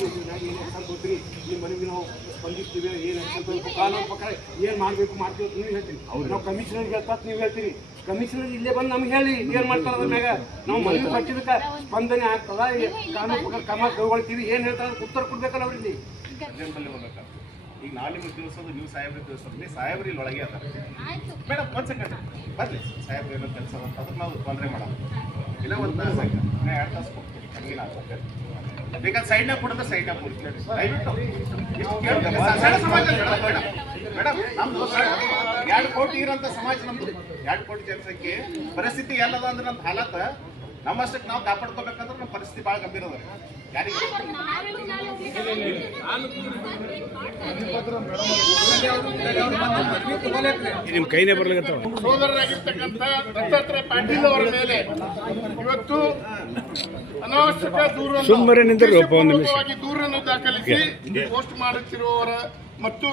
ಗೊತ್ತೀರಿ ಈ ಮನೆಗೆ ನಾವು ಸ್ಪಂದಿಸ್ತೀವಿ, ಏನು ಕಾನೂನು ಪ್ರಕಾರ ಏನು ಮಾಡಬೇಕು ಮಾಡ್ತೀವಿ ಅಂತ ನೀವು ಹೇಳ್ತೀವಿ. ನಾವು ಕಮಿಷನರ್ಗೆ ಹೇಳ್ತಾ ನೀವು ಹೇಳ್ತೀರಿ. ಕಮಿಷನರ್ ಇಲ್ಲೇ ಬಂದು ನಮ್ಗೆ ಹೇಳಿ ಏನು ಮಾಡ್ತಾರೆ ಅದ್ರ ಮ್ಯಾಗ ನಾವು ಮನವಿ ಕಟ್ಟಿದಕ್ಕೆ ಸ್ಪಂದನೆ ಆಗ್ತದ, ಕಾನೂನು ಪ್ರಕಾರ ಕ್ರಮ ಕೈಗೊಳ್ತೀವಿ, ಏನು ಹೇಳ್ತಾರೆ ಉತ್ತರ ಕೊಡ್ಬೇಕಲ್ಲ ಅವ್ರಿಗೆ. ಈಗ ನಾವು ನಿಮಗೆ ತಿಳಿಸೋದು, ನೀವು ಸಾಹೇಬ್ರಿಗೆ ತಿಳಿಸೋದು, ಸಾಹೇಬ್ರು ಇಲ್ಲಿ ಒಳಗೆ ಅದಾರೆ ಮೇಡಮ್. ಒಂದು ಸೆಕೆಂಡ್ ಬರ್ರಿ, ಸಾಹೇಬ್ರು ಏನೋ ಕೆಲಸ ಅಂತ ಅದಕ್ಕೆ ನಾವು ತೊಂದರೆ ಮಾಡೋದು ಇಲ್ಲ. ಒಂದು ತಾಸು 2 ತಾಸು ಕೊಡ್ತೀವಿ, ಹಂಗಿಲ್ಲ ಆಗ್ತದೆ. ಬೇಕಾದ್ರೆ ಸೈಡ್ನಾಗ ಕೊಡೋದ್ರೆ ಸೈಡ್ನಾಗ ಕೊಡ್ತೀವಿ ದಯವಿಟ್ಟು. ಸಣ್ಣ ಸಮಾಜ ಮೇಡಮ್, ನಮ್ದು 2 ಕೋಟಿ ಇರೋಂಥ ಸಮಾಜ ನಮ್ದು. 2 ಕೋಟಿ ಜನಸಂಖ್ಯೆ ಪರಿಸ್ಥಿತಿ ಎಲ್ಲದ ಅಂದ್ರೆ ನಮ್ಮ ಹಾಲತ್ ನಮ್ಮಷ್ಟಕ್ಕೆ ನಾವು ಕಾಪಾಡ್ಕೋಬೇಕಂದ್ರೆ ನಮ್ಮ ಪರಿಸ್ಥಿತಿ ಭಾಳ ಗಂಭೀರ ಅದ. ಯಾರಿಗೆ ನಿಮ್ಮ ಕೈನೇ ಬರ್ಲಿಕ್ಕೆ ಸೋದರರಾಗಿರ್ತಕ್ಕಂಥ ದತ್ತಾತ್ರೇಯ ಪಾಟೀಲ್ ಅವರ ಮೇಲೆ ಇವತ್ತು ಅನಾವಶ್ಯಕ ದೂರನ್ನು ದಾಖಲಿಸಿ ಪೋಸ್ಟ್ ಮಾಡುತ್ತಿರುವವರ ಮತ್ತು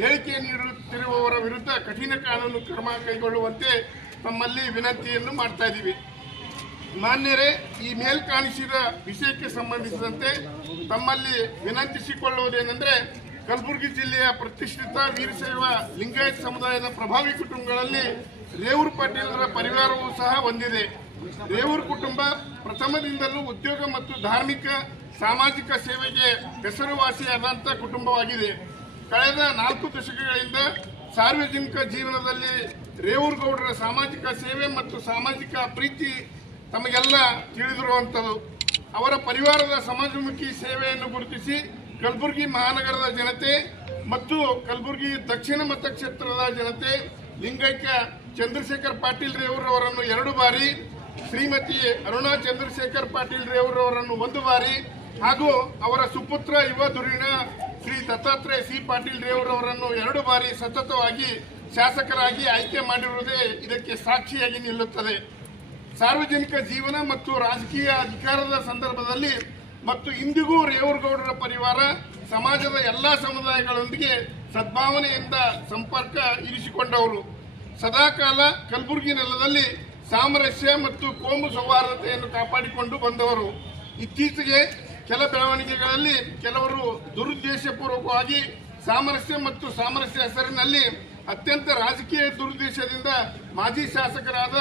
ಹೇಳಿಕೆ ನೀಡುತ್ತಿರುವವರ ವಿರುದ್ಧ ಕಠಿಣ ಕಾನೂನು ಕ್ರಮ ಕೈಗೊಳ್ಳುವಂತೆ ತಮ್ಮಲ್ಲಿ ವಿನಂತಿಯನ್ನು ಮಾಡ್ತಾ ಇದ್ದೀವಿ. ಮಾನ್ಯರೇ, ಈ ಮೇಲ್ಕಾಣಿಸಿದ ವಿಷಯಕ್ಕೆ ಸಂಬಂಧಿಸಿದಂತೆ ತಮ್ಮಲ್ಲಿ ವಿನಂತಿಸಿಕೊಳ್ಳುವುದೇನೆಂದರೆ, ಕಲಬುರಗಿ ಜಿಲ್ಲೆಯ ಪ್ರತಿಷ್ಠಿತ ವೀರಶೈವ ಲಿಂಗಾಯತ ಸಮುದಾಯದ ಪ್ರಭಾವಿ ಕುಟುಂಬಗಳಲ್ಲಿ ರೇವೂರು ಪಾಟೀಲರ ಪರಿವಾರವೂ ಸಹ ಹೊಂದಿದೆ. ರೇವೂರು ಕುಟುಂಬ ಪ್ರಥಮದಿಂದಲೂ ಉದ್ಯೋಗ ಮತ್ತು ಧಾರ್ಮಿಕ ಸಾಮಾಜಿಕ ಸೇವೆಗೆ ಹೆಸರುವಾಸಿಯಾದಂಥ ಕುಟುಂಬವಾಗಿದೆ. ಕಳೆದ 4 ದಶಕಗಳಿಂದ ಸಾರ್ವಜನಿಕ ಜೀವನದಲ್ಲಿ ರೇವೂರುಗೌಡರ ಸಾಮಾಜಿಕ ಸೇವೆ ಮತ್ತು ಸಾಮಾಜಿಕ ಪ್ರೀತಿ ತಮಗೆಲ್ಲ ತಿಳಿದಿರುವಂಥದ್ದು. ಅವರ ಪರಿವಾರದ ಸಮಾಜಮುಖಿ ಸೇವೆಯನ್ನು ಗುರುತಿಸಿ ಕಲಬುರಗಿ ಮಹಾನಗರದ ಜನತೆ ಮತ್ತು ಕಲಬುರಗಿ ದಕ್ಷಿಣ ಮತಕ್ಷೇತ್ರದ ಜನತೆ ಲಿಂಗೈಕ್ಯ ಚಂದ್ರಶೇಖರ್ ಪಾಟೀಲ್ ರೇವೂರವರನ್ನು 2 ಬಾರಿ, ಶ್ರೀಮತಿ ಅರುಣಾ ಚಂದ್ರಶೇಖರ್ ಪಾಟೀಲ್ ರೇವೂರವರನ್ನು 1 ಬಾರಿ ಹಾಗೂ ಅವರ ಸುಪುತ್ರ ಯುವ ಧುರೀಣ ಶ್ರೀ ದತ್ತಾತ್ರೇಯ ಸಿ ಪಾಟೀಲ್ ರೇವೂರವರನ್ನು 2 ಬಾರಿ ಸತತವಾಗಿ ಶಾಸಕರಾಗಿ ಆಯ್ಕೆ ಮಾಡಿರುವುದೇ ಇದಕ್ಕೆ ಸಾಕ್ಷಿಯಾಗಿ ನಿಲ್ಲುತ್ತದೆ. ಸಾರ್ವಜನಿಕ ಜೀವನ ಮತ್ತು ರಾಜಕೀಯ ಅಧಿಕಾರದ ಸಂದರ್ಭದಲ್ಲಿ ಮತ್ತು ಇಂದಿಗೂ ರೇವೂರುಗೌಡರ ಪರಿವಾರ ಸಮಾಜದ ಎಲ್ಲ ಸಮುದಾಯಗಳೊಂದಿಗೆ ಸದ್ಭಾವನೆಯಿಂದ ಸಂಪರ್ಕ ಇರಿಸಿಕೊಂಡವರು. ಸದಾಕಾಲ ಕಲಬುರಗಿ ನೆಲದಲ್ಲಿ ಸಾಮರಸ್ಯ ಮತ್ತು ಕೋಮು ಸೌಹಾರ್ದತೆಯನ್ನು ಕಾಪಾಡಿಕೊಂಡು ಬಂದವರು. ಇತ್ತೀಚೆಗೆ ಕೆಲ ಬೆಳವಣಿಗೆಗಳಲ್ಲಿ ಕೆಲವರು ದುರುದ್ದೇಶಪೂರ್ವಕವಾಗಿ ಸಾಮರಸ್ಯ ಮತ್ತು ಸಾಮರಸ್ಯ ಹೆಸರಿನಲ್ಲಿ ಅತ್ಯಂತ ರಾಜಕೀಯ ದುರುದ್ದೇಶದಿಂದ ಮಾಜಿ ಶಾಸಕರಾದ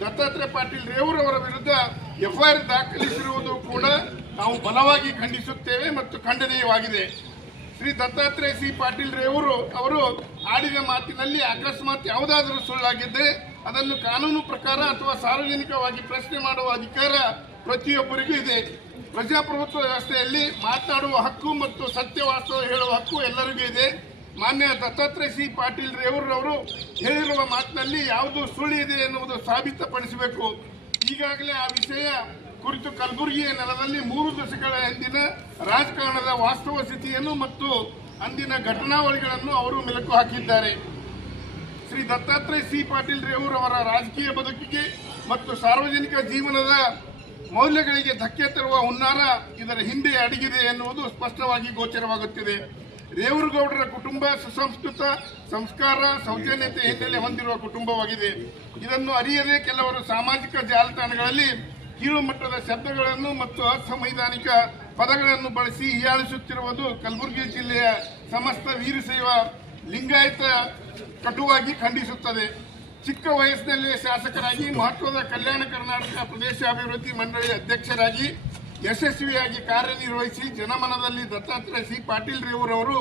ದತ್ತಾತ್ರೇಯ ಪಾಟೀಲ್ ರೇವೂರವರ ವಿರುದ್ಧ ಎಫ್ಐಆರ್ ದಾಖಲಿಸಿರುವುದು ಕೂಡ ನಾವು ಬಲವಾಗಿ ಖಂಡಿಸುತ್ತೇವೆ ಮತ್ತು ಖಂಡನೀಯವಾಗಿದೆ. ಶ್ರೀ ದತ್ತಾತ್ರೇಯ ಸಿ ಪಾಟೀಲ್ ರೇವೂರು ಅವರು ಆಡಿದ ಮಾತಿನಲ್ಲಿ ಅಕಸ್ಮಾತ್ ಯಾವುದಾದರೂ ಸುಳ್ಳಾಗಿದ್ದರೆ ಅದನ್ನು ಕಾನೂನು ಪ್ರಕಾರ ಅಥವಾ ಸಾರ್ವಜನಿಕವಾಗಿ ಪ್ರಶ್ನೆ ಮಾಡುವ ಅಧಿಕಾರ ಪ್ರತಿಯೊಬ್ಬರಿಗೂ ಇದೆ. ಪ್ರಜಾಪ್ರಭುತ್ವ ವ್ಯವಸ್ಥೆಯಲ್ಲಿ ಮಾತನಾಡುವ ಹಕ್ಕು ಮತ್ತು ಸತ್ಯ ವಾಸ್ತವ ಹೇಳುವ ಹಕ್ಕು ಎಲ್ಲರಿಗೂ ಇದೆ. ಮಾನ್ಯ ದತ್ತಾತ್ರೇಯ ಸಿ ಪಾಟೀಲ್ ರೇವೂರವರು ಹೇಳಿರುವ ಮಾತಿನಲ್ಲಿ ಯಾವುದು ಸುಳ್ಳು ಇದೆ ಎನ್ನುವುದು ಸಾಬೀತುಪಡಿಸಬೇಕು. ಈಗಾಗಲೇ ಆ ವಿಷಯ ಕುರಿತು ಕಲಬುರಗಿಯ ನೆಲದಲ್ಲಿ 3 ದಶಕಗಳ ಹಿಂದಿನ ರಾಜಕಾರಣದ ವಾಸ್ತವ ಸ್ಥಿತಿಯನ್ನು ಮತ್ತು ಅಂದಿನ ಘಟನಾವಳಿಗಳನ್ನು ಅವರು ಮೆಲುಕು ಹಾಕಿದ್ದಾರೆ. ಶ್ರೀ ದತ್ತಾತ್ರೇಯ ಸಿ ಪಾಟೀಲ್ ರೇವೂರವರ ರಾಜಕೀಯ ಬದುಕಿಗೆ ಮತ್ತು ಸಾರ್ವಜನಿಕ ಜೀವನದ ಮೌಲ್ಯಗಳಿಗೆ ಧಕ್ಕೆ ತರುವ ಹುನ್ನಾರ ಇದರ ಹಿಂದೆ ಅಡಗಿದೆ ಎನ್ನುವುದು ಸ್ಪಷ್ಟವಾಗಿ ಗೋಚರವಾಗುತ್ತಿದೆ. ರೇವೂರುಗೌಡರ ಕುಟುಂಬ ಸುಸಂಸ್ಕೃತ, ಸಂಸ್ಕಾರ, ಸೌಜನ್ಯತೆ ಹಿನ್ನೆಲೆ ಹೊಂದಿರುವ ಕುಟುಂಬವಾಗಿದೆ. ಇದನ್ನು ಅರಿಯದೆ ಕೆಲವರು ಸಾಮಾಜಿಕ ಜಾಲತಾಣಗಳಲ್ಲಿ ಕೀಳು ಮಟ್ಟದ ಶಬ್ದಗಳನ್ನು ಮತ್ತು ಅಸಂವಿಧಾನಿಕ ಪದಗಳನ್ನು ಬಳಸಿ ಹೀಯಾಳಿಸುತ್ತಿರುವುದು ಕಲಬುರಗಿ ಜಿಲ್ಲೆಯ ಸಮಸ್ತ ವೀರಶೈವ ಲಿಂಗಾಯತ ಕಟುವಾಗಿ ಖಂಡಿಸುತ್ತದೆ. ಚಿಕ್ಕ ವಯಸ್ಸಿನಲ್ಲೇ ಶಾಸಕರಾಗಿ ಮಹತ್ವದ ಕಲ್ಯಾಣ ಕರ್ನಾಟಕ ಪ್ರದೇಶಾಭಿವೃದ್ಧಿ ಮಂಡಳಿ ಅಧ್ಯಕ್ಷರಾಗಿ ಯಶಸ್ವಿಯಾಗಿ ಕಾರ್ಯನಿರ್ವಹಿಸಿ ಜನಮನದಲ್ಲಿ ದತ್ತಾತ್ರೇಯ ಸಿ ಪಾಟೀಲ್ ರೇವೂರವರು